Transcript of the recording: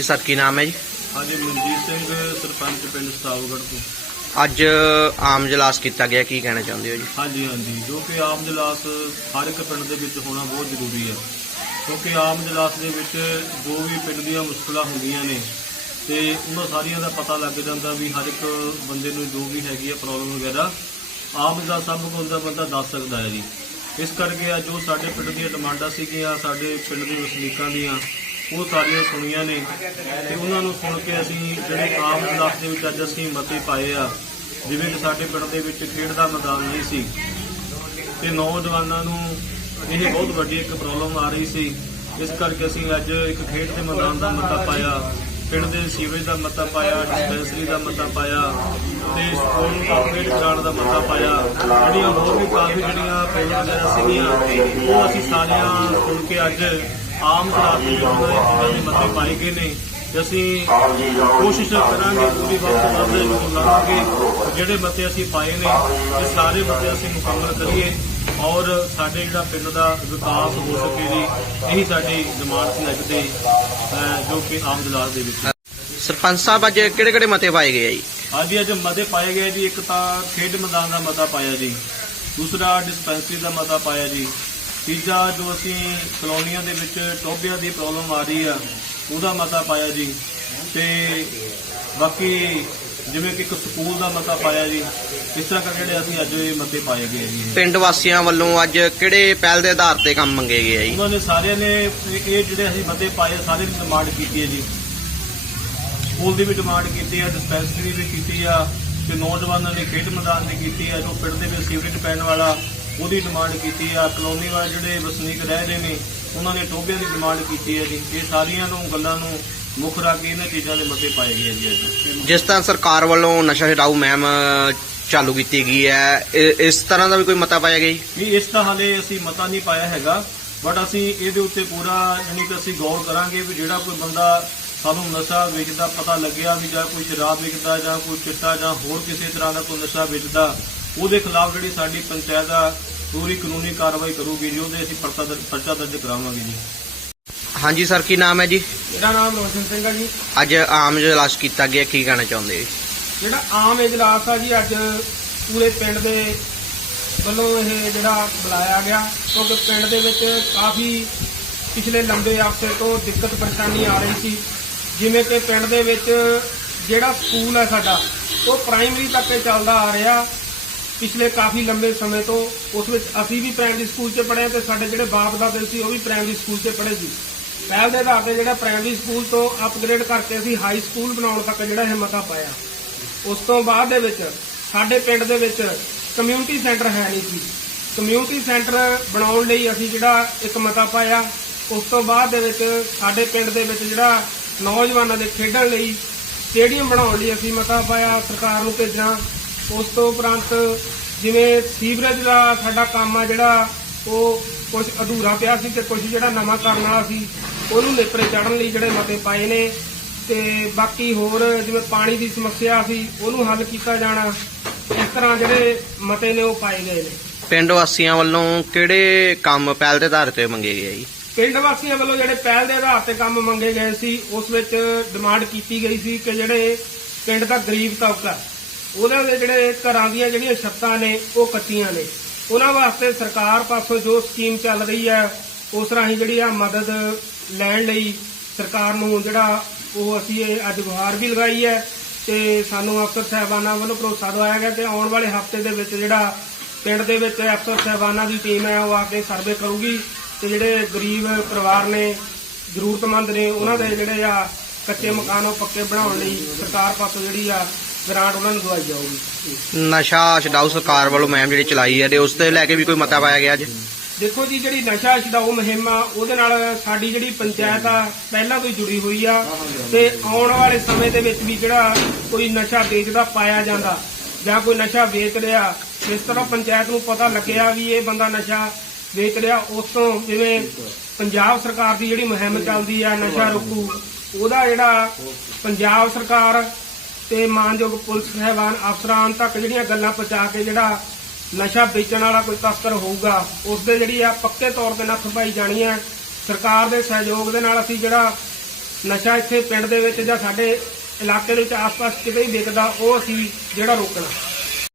ਹਾਂਜੀ ਸਰ ਕੀ ਨਾਮ ਹੈ ਜੀ? ਹਾਂਜੀ ਮਨਜੀਤ ਸਿੰਘ ਸਰਪੰਚ ਪਿੰਡ ਸਤਾਵਗੜ੍ਹ ਤੋਂ। ਅੱਜ ਆਮ ਜਲਾਸ ਕੀਤਾ ਗਿਆ ਕੀ ਕਹਿਣਾ ਚਾਹੁੰਦੇ ਹੋ ਜੀ? ਹਾਂਜੀ ਹਾਂਜੀ ਜੋ ਕਿ ਆਮ ਜਲਾਸ ਹਰ ਇੱਕ ਪਿੰਡ ਦੇ ਵਿੱਚ ਹੋਣਾ ਬਹੁਤ ਜ਼ਰੂਰੀ ਹੈ। ਕਿਉਂਕਿ ਆਮ ਜਲਾਸ ਦੇ ਵਿੱਚ ਜੋ ਵੀ ਪਿੰਡ ਦੀਆਂ ਮੁਸ਼ਕਲਾਂ ਹੁੰਦੀਆਂ ਨੇ ਤੇ ਉਹਨਾਂ ਸਾਰੀਆਂ ਦਾ ਪਤਾ ਲੱਗ ਜਾਂਦਾ ਵੀ ਹਰ ਇੱਕ ਬੰਦੇ ਨੂੰ ਜੋ ਵੀ ਹੈਗੀ ਹੈ ਪ੍ਰੋਬਲਮ ਵਗੈਰਾ ਆਮ ਦਾ ਸਭ ਕੁਝ ਹੁੰਦਾ ਬੰਦਾ ਦੱਸ ਸਕਦਾ ਹੈ ਜੀ। ਇਸ ਕਰਕੇ ਆ ਜੋ ਸਾਡੇ ਪਿੰਡ ਦੀਆਂ ਡਿਮਾਂਡਾਂ ਸੀਗੀਆਂ ਸਾਡੇ ਪਿੰਡ ਦੇ ਵਸਨੀਕਾਂ ਦੀਆਂ ਉਹ ਸਾਰੀਆਂ ਸੁਣੀਆਂ ਨੇ ਤੇ ਉਹਨਾਂ ਨੂੰ ਸੁਣ ਕੇ ਅਸੀਂ ਜਿਹੜੇ ਆਮ ਜਲਾਸ ਦੇ ਵਿੱਚ ਅੱਜ ਅਸੀਂ ਮਤੇ ਪਾਏ ਆ, ਜਿਵੇਂ ਕਿ ਸਾਡੇ ਪਿੰਡ ਦੇ ਵਿੱਚ ਖੇਡ ਦਾ ਮੈਦਾਨ ਨਹੀਂ ਸੀ ਤੇ ਨੌਜਵਾਨਾਂ ਨੂੰ ਇਹ ਬਹੁਤ ਵੱਡੀ ਇੱਕ ਪ੍ਰੋਬਲਮ ਆ ਰਹੀ ਸੀ। ਇਸ ਕਰਕੇ ਅਸੀਂ ਅੱਜ ਇੱਕ ਖੇਡ ਦੇ ਮੈਦਾਨ ਦਾ ਮਤਾ ਪਾਇਆ, ਪਿੰਡ ਦੇ ਸੀਵਰੇਜ ਦਾ ਮਤਾ ਪਾਇਆ, ਡਿਸਪੈਂਸਰੀ ਦਾ ਮਤਾ ਪਾਇਆ ਤੇ ਸਕੂਲ ਨੂੰ ਕੰਪਲੀਟ ਦਾ ਮਤਾ ਪਾਇਆ। ਜਿਹੜੀਆਂ ਹੋਰ ਵੀ ਕਾਫੀ ਜਿਹੜੀਆਂ ਪਹਿਲਾਂ ਵਗੈਰਾ ਸੀਗੀਆਂ, ਉਹ ਅਸੀਂ ਸਾਰੀਆਂ ਸੁਣ ਕੇ ਅੱਜ ਆਮ ਵਿੱਚ ਉਹਨਾਂ ਦੇ ਮਤੇ ਪਾਏ ਗਏ ਨੇ ਤੇ ਅਸੀਂ ਕੋਸ਼ਿਸ਼ ਕਰਾਂਗੇ ਪੂਰੀ ਵਕਤ ਵਾਸਤੇ ਨੂੰ ਲਾਵਾਂਗੇ ਜਿਹੜੇ ਮਤੇ ਅਸੀਂ ਪਾਏ ਨੇ ਇਹ ਸਾਰੇ ਮਤੇ ਅਸੀਂ ਮੁਕੰਮਲ ਕਰੀਏ ਔਰ ਸਾਡੇ ਜਿਹੜਾ ਪਿੰਡ ਦਾ ਵਿਕਾਸ ਹੋ ਸਕੇ ਜੀ ਇਹੀ ਸਾਡੀ ਡਿਮਾਂਡ ਸੀ ਅੱਜ ਦੇ ਜੋ ਕਿ ਆਮ ਜਲਾਸ ਦੇ ਵਿੱਚ। ਸਰਪੰਚ ਸਾਹਿਬ ਅੱਜ ਕਿਹੜੇ ਕਿਹੜੇ ਮਤੇ ਪਾਏ ਗਏ ਆ ਜੀ? ਹਾਂਜੀ ਅੱਜ ਮਤੇ ਪਾਏ ਗਏ ਜੀ ਇੱਕ ਤਾਂ ਖੇਡ ਮੈਦਾਨ ਦਾ ਮਤਾ ਪਾਇਆ ਜੀ ਦੂਸਰਾ ਡਿਸਪੈਂਸਰੀ ਦਾ ਮਤਾ ਪਾਇਆ ਜੀ ਤੀਜਾ ਜੋ ਅਸੀਂ ਕਲੋਨੀਆਂ ਦੇ ਵਿੱਚ ਟੋਬਿਆਂ ਦੀ ਪ੍ਰੋਬਲਮ ਆ ਰਹੀ ਆ ਉਹਦਾ ਮਤਾ ਪਾਇਆ ਜੀ। ਤੇ ਬਾਕੀ ਜਿਵੇਂ ਕਿ ਇੱਕ ਸਕੂਲ ਦਾ ਮਤਾ ਪਾਇਆ ਜੀ ਇਸ ਤਰ੍ਹਾਂ ਕਰਕੇ ਜਿਹੜੇ ਅਸੀਂ ਅੱਜ ਇਹ ਮਤੇ ਪਾਏ ਗਏ ਜੀ। ਪਿੰਡ ਵਾਸੀਆਂ ਵੱਲੋਂ ਅੱਜ ਕਿਹੜੇ ਪਹਿਲ ਦੇ ਆਧਾਰ ਤੇ ਕੰਮ ਮੰਗੇ ਗਏ ਆ ਜੀ? ਉਹਨਾਂ ਨੇ ਸਾਰਿਆਂ ਨੇ ਇਹ ਜਿਹੜੇ ਅਸੀਂ ਮਤੇ ਪਾਏ ਸਾਰੇ ਦੀ ਡਿਮਾਂਡ ਕੀਤੀ ਹੈ ਜੀ। ਸਕੂਲ ਦੀ ਵੀ ਡਿਮਾਂਡ ਕੀਤੀ ਆ ਡਿਸਪੈਂਸਰੀ ਵੀ ਕੀਤੀ ਆ ਤੇ ਨੌਜਵਾਨਾਂ ਨੇ ਖੇਡ ਮੈਦਾਨ ਦੀ ਕੀਤੀ ਆ ਜੋ ਪਿੰਡ ਦੇ ਵਿੱਚ ਸੀਵਰੇਜ ਪੈਣ ਵਾਲਾ ਉਹਦੀ ਡਿਮਾਂਡ ਕੀਤੀ ਆ ਕਲੋਨੀ ਵਾਲੇ ਜਿਹੜੇ ਵਸਨੀਕ ਰਹਿ ਰਹੇ ਨੇ ਉਹਨਾਂ ਨੇ ਟੋਬਿਆਂ ਦੀ ਡਿਮਾਂਡ ਕੀਤੀ ਹੈ ਜੀ। ਇਹ ਸਾਰੀਆਂ ਨੂੰ ਗੱਲਾਂ ਨੂੰ ਮੁੱਖ ਰੱਖ ਕੇ ਇਹਨਾਂ ਚੀਜ਼ਾਂ ਦੇ ਮਤੇ ਪਾਏ ਗਏ ਜੀ ਅੱਜ। ਜਿਸ ਤਰ੍ਹਾਂ ਸਰਕਾਰ ਵੱਲੋਂ ਨਸ਼ਾ ਛਡਾਊ ਮੁਹਿੰਮ ਚਾਲੂ ਕੀਤੀ ਗਈ ਹੈ ਇਸ ਤਰ੍ਹਾਂ ਦਾ ਵੀ ਕੋਈ ਮਤਾ ਪਾਇਆ ਗਿਆ ਜੀ? ਨਹੀਂ ਇਸ ਤਾਂ ਹਾਲੇ ਅਸੀਂ ਮਤਾ ਨਹੀਂ ਪਾਇਆ ਹੈਗਾ ਬਟ ਅਸੀਂ ਇਹਦੇ ਉੱਤੇ ਪੂਰਾ ਯਾਨੀ ਕਿ ਅਸੀਂ ਗੌਰ ਕਰਾਂਗੇ ਵੀ ਜਿਹੜਾ ਕੋਈ ਬੰਦਾ ਸਾਨੂੰ ਨਸ਼ਾ ਵੇਚਦਾ ਪਤਾ ਲੱਗਿਆ ਵੀ ਜਾਂ ਕੋਈ ਸ਼ਰਾਬ ਵੇਚਦਾ ਜਾਂ ਕੋਈ ਚਿੱਟਾ ਜਾਂ ਹੋਰ ਕਿਸੇ ਤਰ੍ਹਾਂ ਦਾ ਕੋਈ ਨਸ਼ਾ ਵੇਚਦਾ ਉਹਦੇ ਖਿਲਾਫ ਜਿਹੜੀ ਸਾਡੀ ਪੰਚਾਇਤ ਆ ਪੂਰੀ ਕਾਨੂੰਨੀ ਕਾਰਵਾਈ ਕਰੂਗੀ ਜੀ ਉਹਦੇ ਅਸੀਂ ਪਰਚਾ ਦਰਜ ਪਰਚਾ ਦਰਜ ਕਰਾਵਾਂਗੇ ਜੀ। ਹਾਂਜੀ ਸਰ ਕੀ ਨਾਮ ਹੈ ਜੀ? ਮੇਰਾ ਨਾਮ ਰੋਸ਼ਨ ਸਿੰਘ ਆ ਜੀ। ਅੱਜ ਆਮ ਜਲਾਸ ਕੀਤਾ ਗਿਆ ਕੀ ਕਹਿਣਾ ਚਾਹੁੰਦੇ ਜੀ? ਜਿਹੜਾ ਆਮ ਇਜਲਾਸ ਆ ਜੀ ਅੱਜ ਪੂਰੇ ਪਿੰਡ ਦੇ ਵੱਲੋਂ ਇਹ ਜਿਹੜਾ ਬੁਲਾਇਆ ਗਿਆ ਕਿਉਂਕਿ ਪਿੰਡ ਦੇ ਵਿੱਚ ਕਾਫੀ ਪਿਛਲੇ ਲੰਬੇ ਅਰਸੇ ਤੋਂ ਦਿੱਕਤ ਪਰੇਸ਼ਾਨੀ ਆ ਰਹੀ ਸੀ। ਜਿਵੇਂ ਕਿ ਪਿੰਡ ਦੇ ਵਿੱਚ ਜਿਹੜਾ ਸਕੂਲ ਹੈ ਸਾਡਾ ਉਹ ਪ੍ਰਾਇਮਰੀ ਤੱਕ ਹੀ ਚੱਲਦਾ ਆ ਰਿਹਾ। ਪਿਛਲੇ ਕਾਫੀ ਲੰਬੇ ਸਮੇਂ ਤੋਂ ਉਸ ਵਿੱਚ ਅਸੀਂ ਵੀ ਪ੍ਰਾਇਮਰੀ ਸਕੂਲ 'ਚ ਪੜ੍ਹੇ ਤੇ ਸਾਡੇ ਜਿਹੜੇ ਬਾਪ ਦਾਦੇ ਸੀ ਉਹ ਵੀ ਪ੍ਰਾਇਮਰੀ ਸਕੂਲ 'ਚ ਪੜ੍ਹੇ ਸੀ। ਪਹਿਲ ਦੇ ਆਧਾਰ ਤੇ ਜਿਹੜਾ ਪ੍ਰਾਇਮਰੀ ਸਕੂਲ ਤੋਂ ਅਪਗ੍ਰੇਡ ਕਰਕੇ ਅਸੀਂ ਹਾਈ ਸਕੂਲ ਬਣਾਉਣ ਤੱਕ ਜਿਹੜਾ ਇਹ ਮਤਾ ਪਾਇਆ। ਉਸ ਤੋਂ ਬਾਅਦ ਦੇ ਵਿੱਚ ਸਾਡੇ ਪਿੰਡ ਦੇ ਵਿੱਚ ਕਮਿਊਨਿਟੀ ਸੈਂਟਰ ਹੈ ਨਹੀਂ ਸੀ। ਕਮਿਊਨਿਟੀ ਸੈਂਟਰ ਬਣਾਉਣ ਲਈ ਅਸੀਂ ਜਿਹੜਾ ਇੱਕ ਮਤਾ ਪਾਇਆ। ਉਸ ਤੋਂ ਬਾਅਦ ਦੇ ਵਿੱਚ ਸਾਡੇ ਪਿੰਡ ਦੇ ਵਿੱਚ ਜਿਹੜਾ ਨੌਜਵਾਨਾਂ ਦੇ ਖੇਡਣ ਲਈ ਸਟੇਡੀਅਮ ਬਣਾਉਣ ਲਈ ਅਸੀਂ ਮਤਾ ਪਾਇਆ, ਸਰਕਾਰ ਨੂੰ ਭੇਜਾਂ। ਉਸ ਤੋਂ ਉਪਰੰਤ ਜਿਵੇਂ ਸੀਵਰੇਜ ਦਾ ਸਾਡਾ ਕੰਮ ਆ ਜਿਹੜਾ ਉਹ ਕੁਝ ਅਧੂਰਾ ਪਿਆ ਸੀ ਤੇ ਕੁਝ ਜਿਹੜਾ ਨਵਾਂ ਕਰਨ ਵਾਲਾ ਸੀ ਉਹਨੂੰ ਨੇਪਰੇ ਚੜਨ ਲਈ ਜਿਹੜੇ ਮਤੇ ਪਾਏ ਨੇ। ਤੇ ਬਾਕੀ ਹੋਰ ਜਿਵੇਂ ਪਾਣੀ ਦੀ ਸਮੱਸਿਆ ਸੀ ਉਹਨੂੰ ਹੱਲ ਕੀਤਾ ਜਾਣਾ ਇਸ ਤਰ੍ਹਾਂ ਜਿਹੜੇ ਮਤੇ ਨੇ ਉਹ ਪਾਏ ਗਏ ਨੇ। ਪਿੰਡ ਵਾਸੀਆਂ ਵੱਲੋਂ ਕਿਹੜੇ ਕੰਮ ਪਹਿਲ ਦੇ ਆਧਾਰ ਤੇ ਮੰਗੇ ਗਏ ਜੀ? ਪਿੰਡ ਵਾਸੀਆਂ ਵੱਲੋਂ ਜਿਹੜੇ ਪਹਿਲ ਦੇ ਆਧਾਰ ਤੇ ਕੰਮ ਮੰਗੇ ਗਏ ਸੀ ਉਸ ਵਿੱਚ ਡਿਮਾਂਡ ਕੀਤੀ ਗਈ ਸੀ ਕਿ ਜਿਹੜੇ ਪਿੰਡ ਦਾ ਗਰੀਬ ਤਬਕਾ ਉਹਨਾਂ ਦੇ ਜਿਹੜੇ ਘਰਾਂ ਦੀਆਂ ਜਿਹੜੀਆਂ ਛੱਤਾਂ ਨੇ, ਉਹ ਕੱਚੀਆਂ ਨੇ। ਉਹਨਾਂ ਵਾਸਤੇ ਸਰਕਾਰ ਪਾਸੋਂ ਜੋ ਸਕੀਮ ਚੱਲ ਰਹੀ ਹੈ, ਉਸ ਰਾਹੀਂ ਜਿਹੜੀ ਆ ਮਦਦ ਲੈਣ ਲਈ ਸਰਕਾਰ ਨੂੰ ਜਿਹੜਾ ਉਹ ਅਸੀਂ ਇਹ ਅੱਜ ਗੁਹਾਰ ਵੀ ਲਗਾਈ ਹੈ ਤੇ ਸਾਨੂੰ ਅਫਸਰ ਸਾਹਿਬਾਨਾਂ ਵੱਲੋਂ ਭਰੋਸਾ ਦਵਾਇਆ ਗਿਆ ਤੇ ਆਉਣ ਵਾਲੇ ਹਫ਼ਤੇ ਦੇ ਵਿੱਚ ਜਿਹੜਾ ਪਿੰਡ ਦੇ ਵਿੱਚ ਅਫਸਰ ਸਾਹਿਬਾਨਾਂ ਦੀ ਟੀਮ ਹੈ, ਉਹ ਆ ਕੇ ਸਰਵੇ ਕਰੂਗੀ ਤੇ ਜਿਹੜੇ ਗਰੀਬ ਪਰਿਵਾਰ ਨੇ, ਜ਼ਰੂਰਤਮੰਦ ਨੇ, ਉਹਨਾਂ ਦੇ ਜਿਹੜੇ ਆ ਕੱਚੇ ਮਕਾਨ ਉਹ ਪੱਕੇ ਬਣਾਉਣ ਲਈ ਸਰਕਾਰ ਪਾਸੋਂ ਜਿਹੜੀ ਆ ਗ੍ਰਾਂਟ ਉਹਨਾਂ ਨੂੰ ਦਵਾਈ ਜਾਊਗੀ। ਨਸ਼ਾ ਛਡਾਊ ਸਰਕਾਰ ਵੱਲੋਂ ਮੁਹਿੰਮ ਜਿਹੜੀ ਚਲਾਈ ਹੈ ਤੇ ਉਸ ਤੇ ਲੈ ਕੇ ਵੀ ਕੋਈ ਮਤਾ ਪਾਇਆ ਗਿਆ ਅੱਜ? ਦੇਖੋ ਜੀ ਜਿਹੜੀ ਨਸ਼ਾ ਛਡਾਊ ਮੁਹਿੰਮ ਆ ਉਹਦੇ ਨਾਲ ਸਾਡੀ ਜਿਹੜੀ ਪੰਚਾਇਤ ਆ ਪਹਿਲਾਂ ਤੋਂ ਹੀ ਜੁੜੀ ਹੋਈ ਆ ਤੇ ਆਉਣ ਵਾਲੇ ਸਮੇਂ ਦੇ ਵਿੱਚ ਵੀ ਜਿਹੜਾ ਕੋਈ ਨਸ਼ਾ ਵੇਚਦਾ ਪਾਇਆ ਜਾਂਦਾ ਜਾਂ ਕੋਈ ਨਸ਼ਾ ਵੇਚ ਰਿਹਾ ਜਿਸ ਤਰ੍ਹਾਂ ਪੰਚਾਇਤ ਨੂੰ ਪਤਾ ਲੱਗਿਆ ਵੀ ਇਹ ਬੰਦਾ ਨਸ਼ਾ ਵੇਚ ਰਿਹਾ ਉਸ ਤੋਂ ਜਿਵੇਂ ਪੰਜਾਬ ਸਰਕਾਰ ਦੀ ਜਿਹੜੀ ਮੁਹਿੰਮ ਚੱਲਦੀ ਆ ਨਸ਼ਾ ਰੋਕੂ ਉਹਦਾ ਜਿਹੜਾ ਪੰਜਾਬ ਸਰਕਾਰ ਤੇ ਮਾਨਯੋਗ ਪੁਲਿਸ ਸਹਿਬਾਨ ਅਫਸਰਾਂ ਤੱਕ ਜਿਹੜੀਆਂ ਗੱਲਾਂ ਪਹੁੰਚਾ ਕੇ ਜਿਹੜਾ ਨਸ਼ਾ ਵੇਚਣ ਵਾਲਾ ਕੋਈ ਤਸਕਰ ਹੋਊਗਾ ਉਸ ਦੇ ਜਿਹੜੀ ਆ ਪੱਕੇ ਤੌਰ ਤੇ ਨੱਥ ਪਾਈ ਜਾਣੀ ਹੈ। ਸਰਕਾਰ ਦੇ ਸਹਿਯੋਗ ਦੇ ਨਾਲ ਅਸੀਂ ਜਿਹੜਾ ਨਸ਼ਾ ਇੱਥੇ ਪਿੰਡ ਦੇ ਵਿੱਚ ਜਾਂ ਸਾਡੇ ਇਲਾਕੇ ਦੇ ਵਿੱਚ ਆਸ-ਪਾਸ ਕਿਤੇ ਵੀ ਵਿਕਦਾ ਉਹ ਅਸੀਂ ਜਿਹੜਾ ਰੋਕਣਾ।